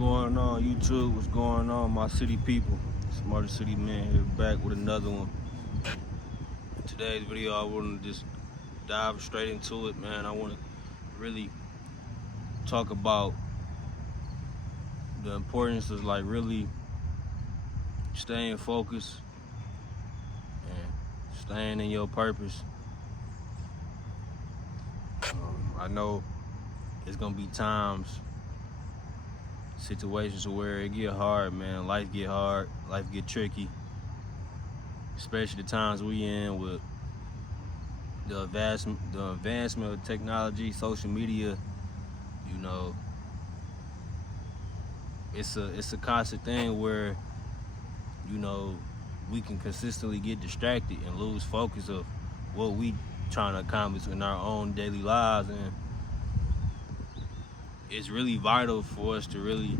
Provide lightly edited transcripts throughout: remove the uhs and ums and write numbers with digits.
going on, YouTube? What's going on, my city people? It's MotorCityMan here, back with another one. In today's video, I want to just dive straight into it, man. I want to really talk about the importance of really staying focused and staying in your purpose. I know it's gonna be times, situations where it get hard, man. Life get hard, life get tricky, especially the times we in with the advancement of technology, social media. You know, it's a constant thing where, you know, we can consistently get distracted and lose focus of what we trying to accomplish in our own daily lives. And it's really vital for us to really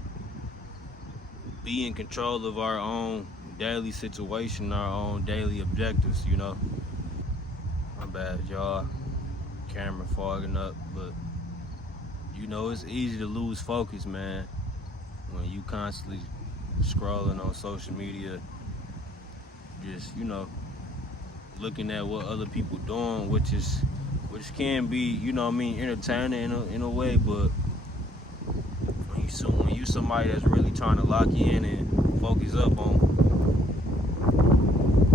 be in control of our own daily situation, our own daily objectives, you know. My bad, y'all. Camera fogging up, but you know, it's easy to lose focus, man, when you constantly scrolling on social media, just, you know, looking at what other people doing, which can be, you know what I mean, entertaining in a way, but when you somebody that's really trying to lock in and focus up on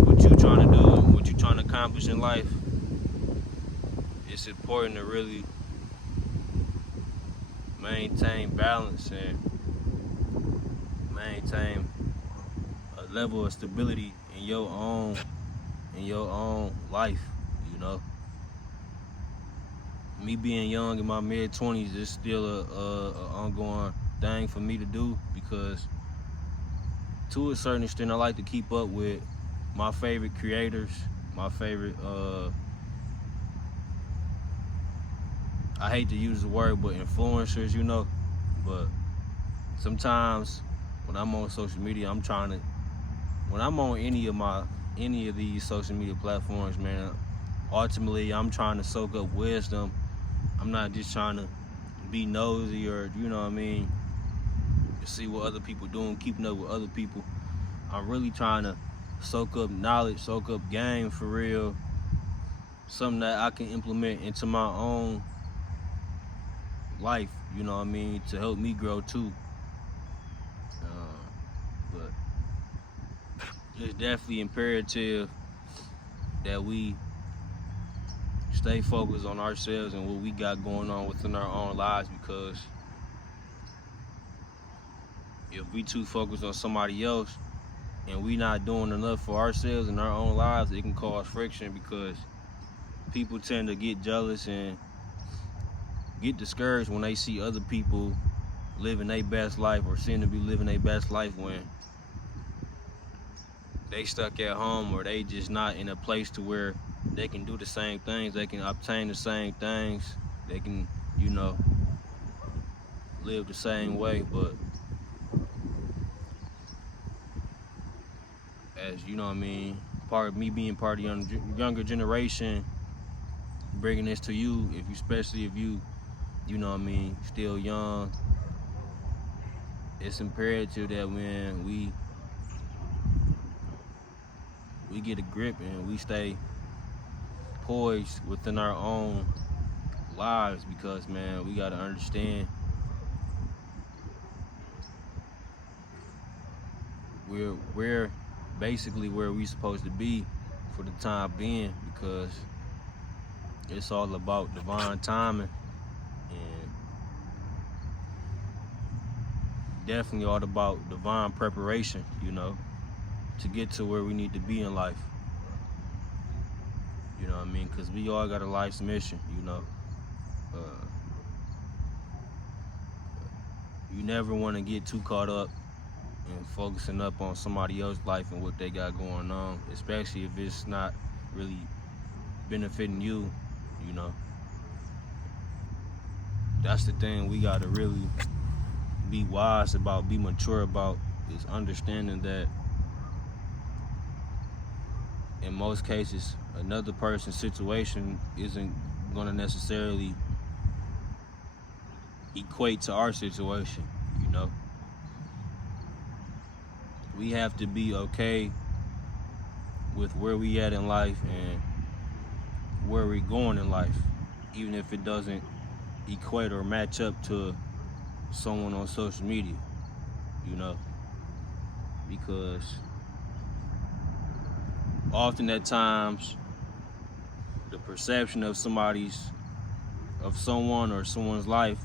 what you trying to do and what you trying to accomplish in life, it's important to really maintain balance and maintain a level of stability in your own life, you know. Me being young in my mid-20s is still a ongoing thing for me to do, because to a certain extent I like to keep up with my favorite creators, my favorite I hate to use the word, but influencers, you know. But sometimes when I'm on social media, when I'm on any of these social media platforms, man, ultimately I'm trying to soak up wisdom. I'm not just trying to be nosy or, you know what I mean, to see what other people doing, keeping up with other people. I'm really trying to soak up knowledge, soak up game for real, something that I can implement into my own life, you know what I mean, to help me grow too. But it's definitely imperative that we stay focused on ourselves and what we got going on within our own lives, because if we too focused on somebody else and we not doing enough for ourselves in our own lives, it can cause friction, because people tend to get jealous and get discouraged when they see other people living their best life or seem to be living their best life when they stuck at home, or they just not in a place to where they can do the same things, they can obtain the same things, they can, you know, live the same way. But as you know what I mean, part of me being part of the younger generation, bringing this to you, especially if you know what I mean, still young, it's imperative that when we get a grip and we stay poised within our own lives, because, man, we got to understand we're basically where we supposed to be for the time being, because it's all about divine timing and definitely all about divine preparation, you know, to get to where we need to be in life. You know what I mean? Because we all got a life's mission, you know. You never want to get too caught up and focusing up on somebody else's life and what they got going on, especially if it's not really benefiting you, you know. That's the thing we got to really be wise about, be mature about, is understanding that in most cases, another person's situation isn't going to necessarily equate to our situation, you know. we have to be okay with where we at in life and where we're going in life, even if it doesn't equate or match up to someone on social media, you know, because often at times the perception of someone or someone's life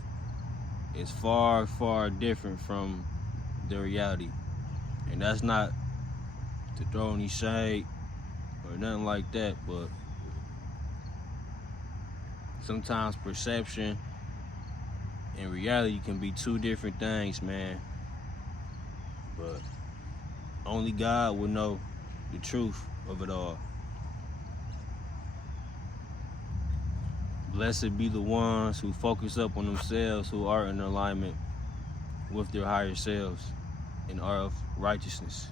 is far, far different from the reality. And that's not to throw any shade or nothing like that, but sometimes perception and reality can be two different things, man. But only God will know the truth of it all. Blessed be the ones who focus up on themselves, who are in alignment with their higher selves and are of righteousness.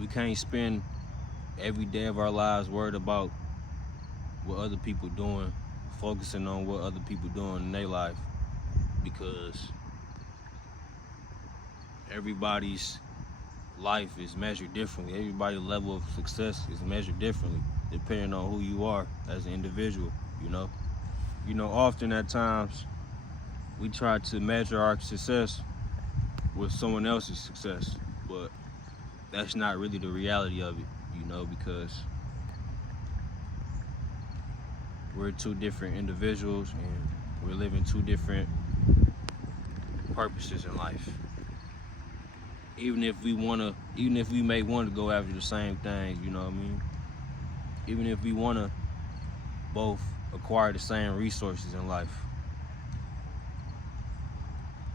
We can't spend every day of our lives worried about what other people doing, focusing on what other people doing in their life, because everybody's life is measured differently. Everybody's level of success is measured differently, depending on who you are as an individual, you know. Often at times, we try to measure our success with someone else's success, but that's not really the reality of it, because we're two different individuals and we're living two different purposes in life. Even if we may want to go after the same things, you know what I mean? Even if we want to both acquire the same resources in life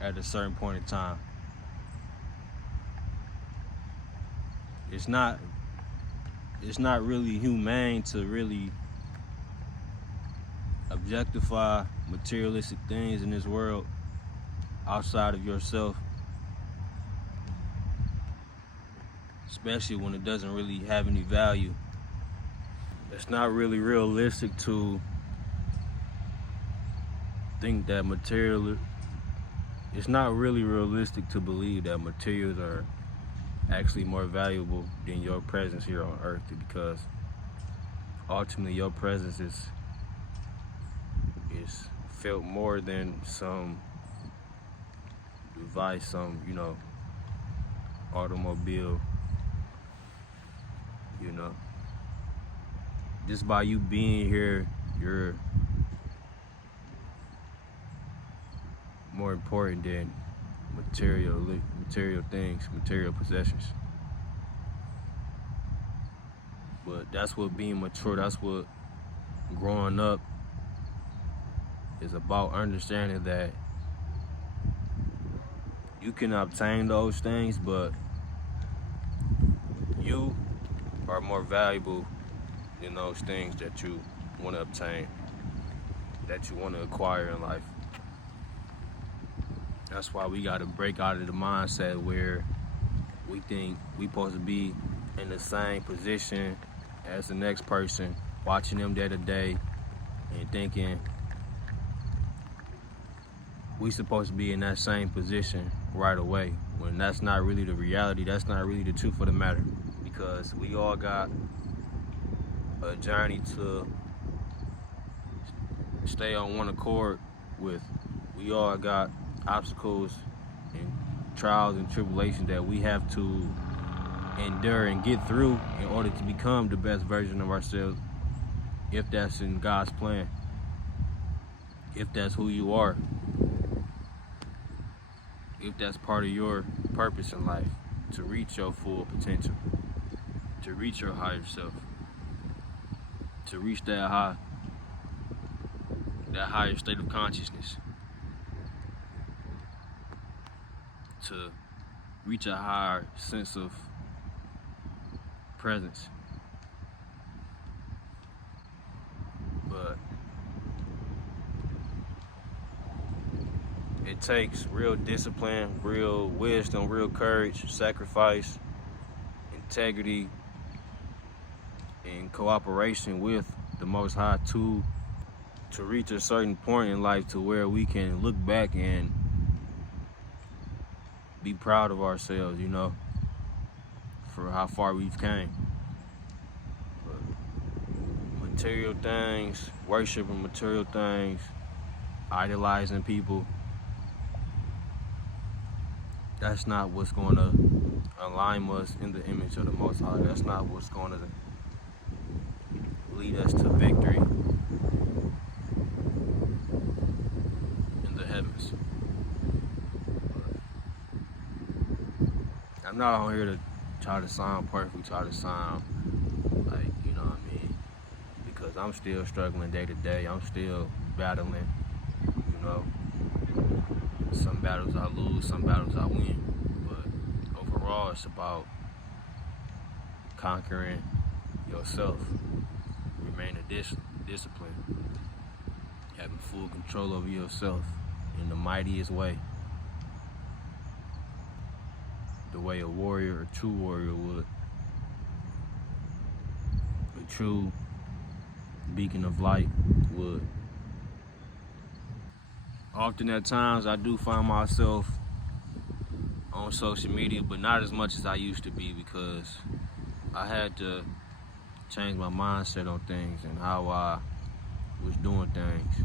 at a certain point in time. It's not really humane to really objectify materialistic things in this world outside of yourself, especially when it doesn't really have any value. It's not really realistic to think that it's not really realistic to believe that materials are actually more valuable than your presence here on earth, because ultimately your presence is felt more than some device, some automobile, just by you being here, you're more important than material things, material possessions. But that's what being mature, that's what growing up is about, understanding that you can obtain those things, but you are more valuable than those things that you want to obtain, that you want to acquire in life. That's why we got to break out of the mindset where we think we supposed to be in the same position as the next person, watching them day to day and thinking we supposed to be in that same position right away, when that's not really the reality. That's not really the truth of the matter, because we all got a journey to stay on one accord with. We all got obstacles and trials and tribulations that we have to endure and get through in order to become the best version of ourselves, if that's in God's plan, if that's who you are, if that's part of your purpose in life, to reach your full potential, to reach your higher self, to reach that higher state of consciousness, to reach a higher sense of presence. But it takes real discipline, real wisdom, real courage, sacrifice, integrity, and cooperation with the Most High to reach a certain point in life to where we can look back and be proud of ourselves, you know, for how far we've came. But material things, worshiping material things, idolizing people, that's not what's going to align us in the image of the Most High. That's not what's going to lead us to victory in the heavens. I'm not on here to try to sound perfect, try to sound like, you know what I mean? Because I'm still struggling day to day. I'm still battling, you know. Some battles I lose, some battles I win. But overall, it's about conquering yourself, remaining disciplined, having full control over yourself in the mightiest way. The way a warrior, a true warrior would. A true beacon of light would. Often at times I do find myself on social media, but not as much as I used to be, because I had to change my mindset on things and how I was doing things.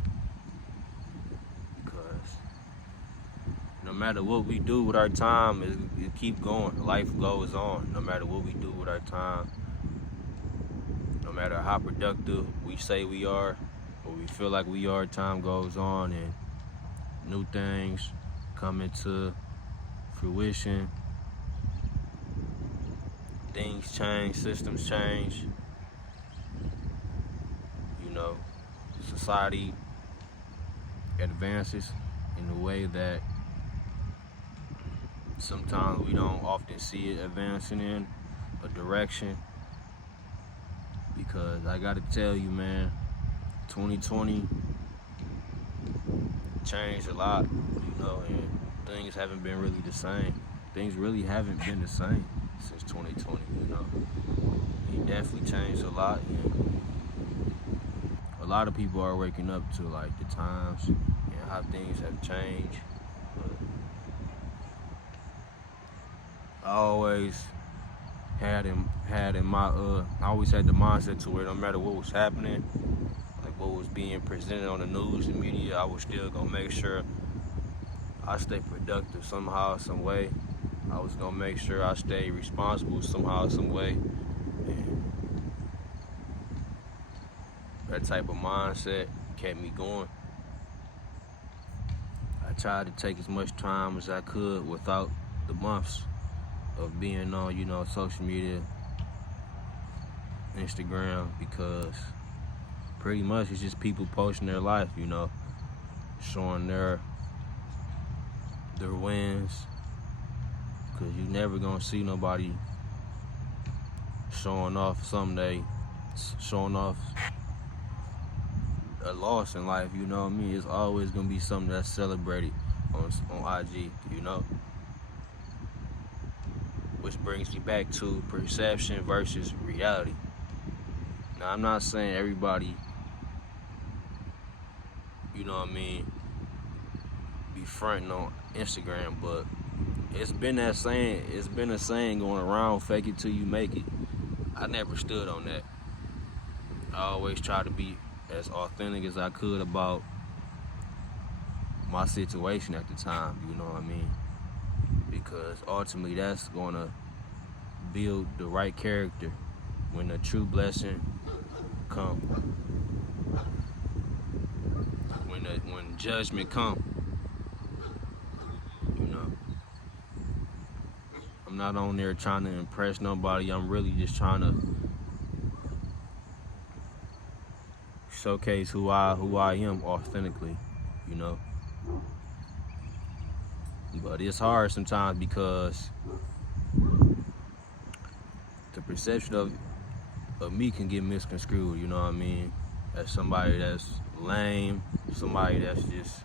Because no matter what we do with our time, it keep going. Life goes on. No matter what we do with our time, no matter how productive we say we are or we feel like we are, time goes on and new things come into fruition. Things change, systems change. You know, society advances in a way that sometimes we don't often see it advancing in a direction. Because I gotta tell you, man, 2020 changed a lot, you know, and things haven't been really the same. Things really haven't been the same since 2020, you know. He definitely changed a lot, and a lot of people are waking up to like the times and how things have changed. But I always had in my I always had the mindset to where no matter what was happening, like what was being presented on the news and media, I was still gonna make sure I stay productive somehow, some way. I was gonna make sure I stay responsible somehow, some way. And that type of mindset kept me going. I tried to take as much time as I could without the months of being on, you know, social media, Instagram, because pretty much it's just people posting their life, you know, showing their wins, because you never gonna see nobody showing off showing off a loss in life, you know what I mean? It's always gonna be something that's celebrated on IG, you know? Which brings me back to perception versus reality. Now, I'm not saying everybody, you know what I mean, be fronting on Instagram, but it's been a saying going around, fake it till you make it. I never stood on that. I always tried to be as authentic as I could about my situation at the time, you know what I mean? Because ultimately that's gonna build the right character when the true blessing come. When judgment come, you know. I'm not on there trying to impress nobody. I'm really just trying to showcase who I am authentically, you know. But it's hard sometimes because the perception of me can get misconstrued, you know what I mean? As somebody that's lame, somebody that's just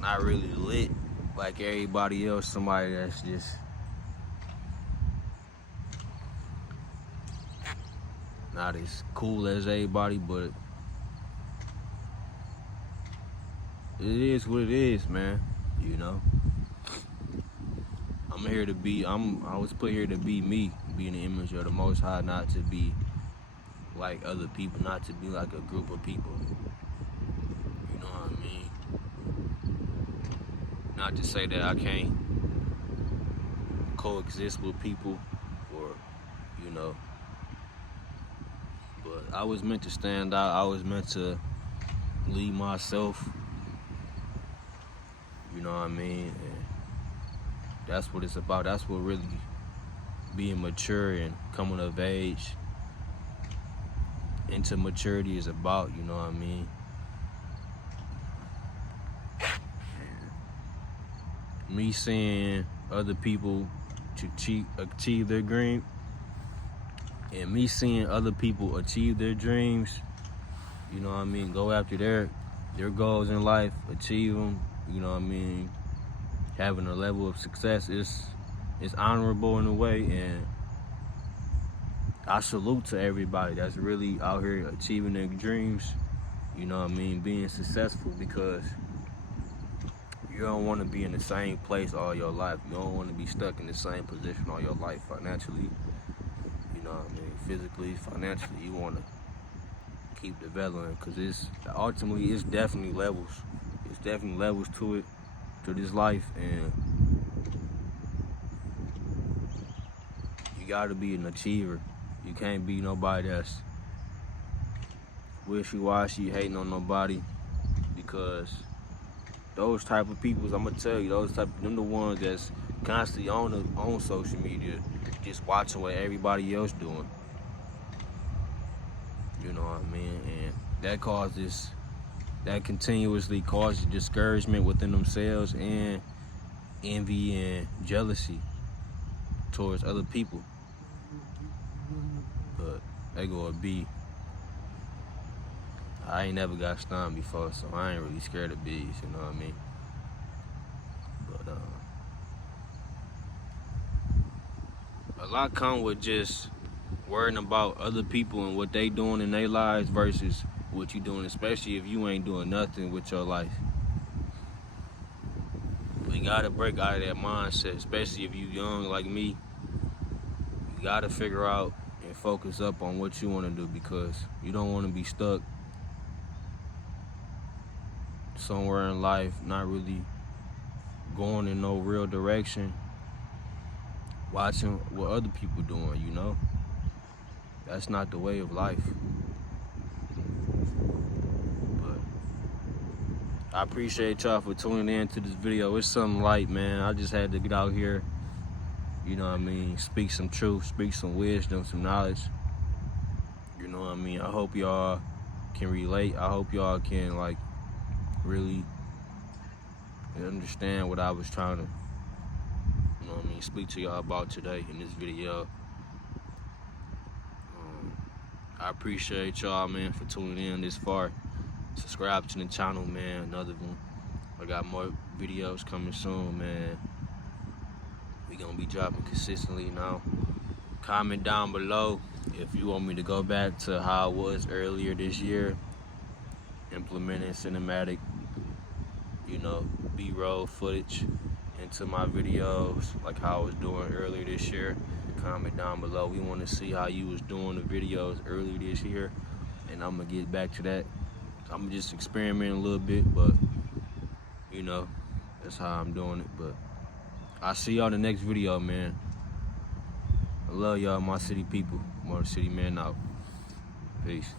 not really lit like everybody else, somebody that's just not as cool as everybody, but it is what it is, man. you know. I was put here to be me, be in the image of the Most High, not to be like other people, not to be like a group of people. You know what I mean? Not to say that I can't coexist with people, or, you know, but I was meant to stand out. I was meant to lead myself. You know what I mean? And that's what it's about. That's what really being mature and coming of age into maturity is about. You know what I mean? Me seeing other people to achieve their dream, and me seeing other people achieve their dreams, you know what I mean, go after their goals in life, achieve them, you know what I mean, having a level of success is honorable in a way, and I salute to everybody that's really out here achieving their dreams, you know what I mean, being successful, because you don't want to be in the same place all your life. You don't want to be stuck in the same position all your life financially. You know what I mean? Physically, financially, you want to keep developing, because it's definitely levels. It's definitely levels to this life, and you got to be an achiever. You can't be nobody that's wishy-washy, hating on nobody, because those type of people, I'm gonna tell you, them the ones that's constantly on social media, just watching what everybody else doing. You know what I mean? And that continuously causes discouragement within themselves, and envy and jealousy towards other people. But they gonna be. I ain't never got stung before, so I ain't really scared of bees, you know what I mean? But a lot come with just worrying about other people and what they doing in their lives versus what you doing, especially if you ain't doing nothing with your life. We gotta break out of that mindset, especially if you young like me. You gotta figure out and focus up on what you wanna do, because you don't wanna be stuck somewhere in life, not really going in no real direction, watching what other people doing, you know? That's not the way of life. But I appreciate y'all for tuning in to this video. It's something light, man. I just had to get out here, you know what I mean, speak some truth, speak some wisdom, some knowledge. You know what I mean? I hope y'all can relate. I hope y'all can, like, really understand what I was trying to, you know what I mean, speak to y'all about today in this video. I appreciate y'all, man, for tuning in this far. Subscribe to the channel, man. Another one. I got more videos coming soon, man. We gonna be dropping consistently now. Comment down below if you want me to go back to how I was earlier this year, implementing cinematic, you know, B-roll footage into my videos, like how I was doing earlier this year. Comment down below. We want to see how you was doing the videos earlier this year, and I'm gonna get back to that. I'm just experimenting a little bit, but you know, that's how I'm doing it. But I'll see y'all in the next video, man. I love y'all, my city people. MotorCityMan out. Peace.